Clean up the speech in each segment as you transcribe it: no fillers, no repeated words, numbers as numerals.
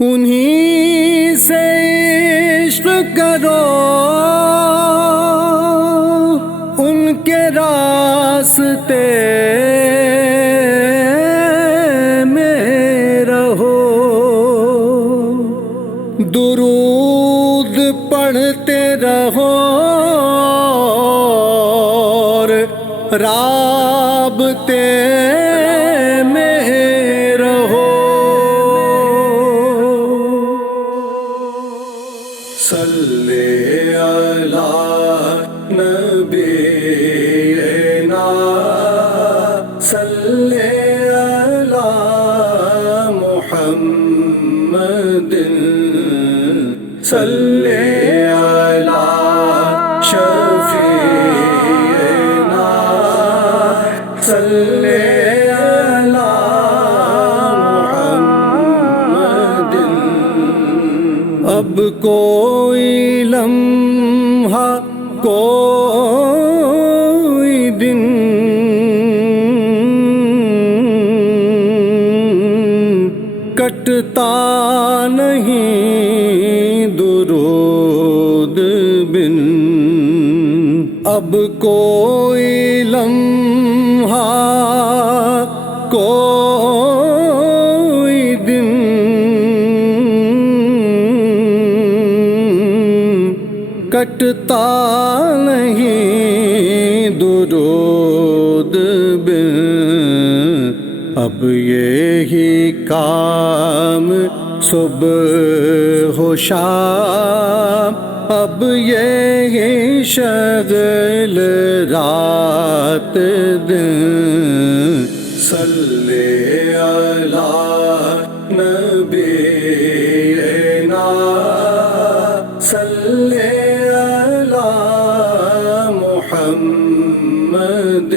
انہیں سے عشق کرو، ان کے راستے میں رہو، درود پڑھتے رہو اور رابطے میں رہو۔ صلی علی نبینا، صلی علی محمد، صلی علی شفیعنا، صلی علی محمد۔ اب کوئی لمحہ، کوئی دن کٹتا نہیں درود بن، اب کوئی لمحہ، کوئی دن کٹتا نہیں درود بن، اب یہی کام صبح و شام، اب یہی شغل رات دن۔ صلی علی نبینا، صلی علی محمد،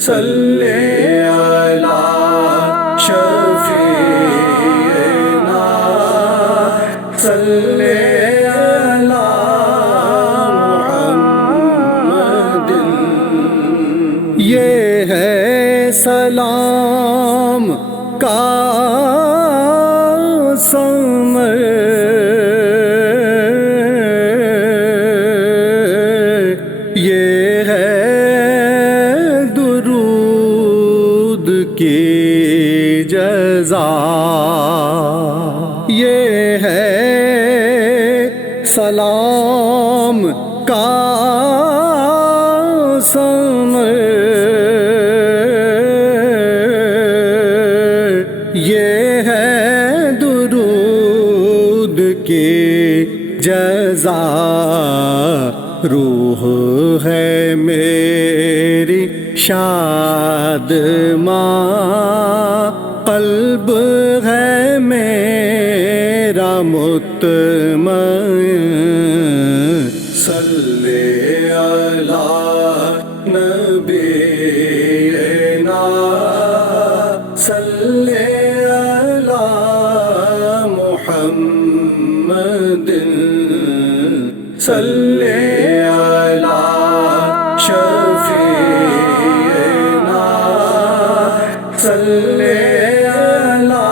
صلی علی شفیعنا، صلی علی محمد۔ یہ ہے سلام کا ثمر، یہ ہے درود کی جزا، یہ ہے سلام کا ثمر، یہ ہے درود کی جزا۔ روح ہے میری شاد ماں، قلب ہے میرا مطمئن۔ صلی علی نبینا، صلی علی محمد، صلی علی شفیعنا، صلی علی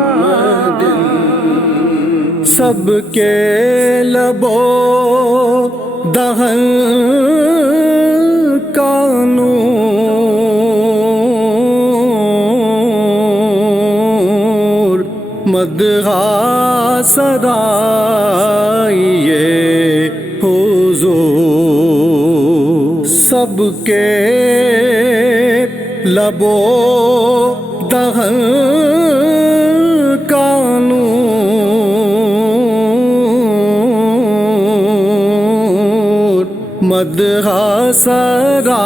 محمد۔ سب کے لبو دہن کا نور، مدح سرائے حضور، سب کے لبو دہن کا نور، مدح سرائے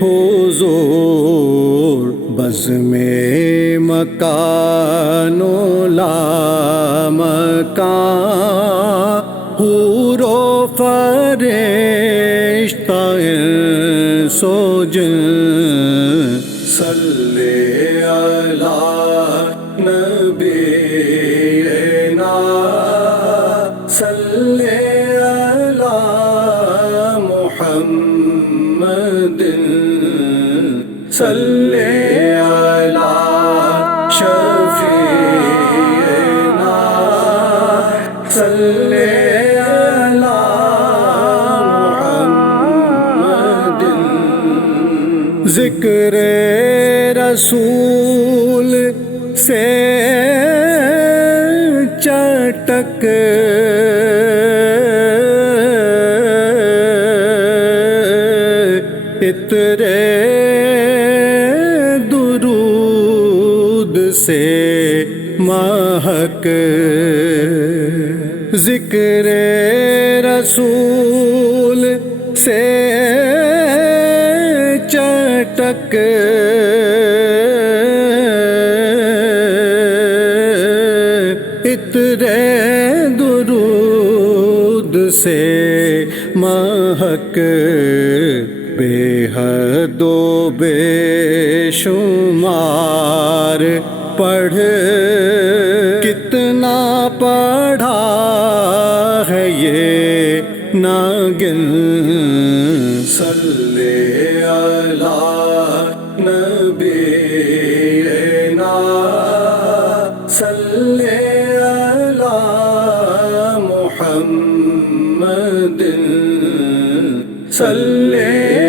حضور، بزم مکان و لامکان، حور و فرشتہ انس و جن۔ صلی علی نبینا، صلی علی محمد، صلی علی شفیعنا صلی علی محمد ذکر رسول سے چٹک عطر درود سے مہک ذکر رسول سے چٹک عطر درود سے مہک بے حد و بے شمار پڑھ کتنا پڑھا ہے یہ ناگن صلی علی نبینا صلی علی محمد صلی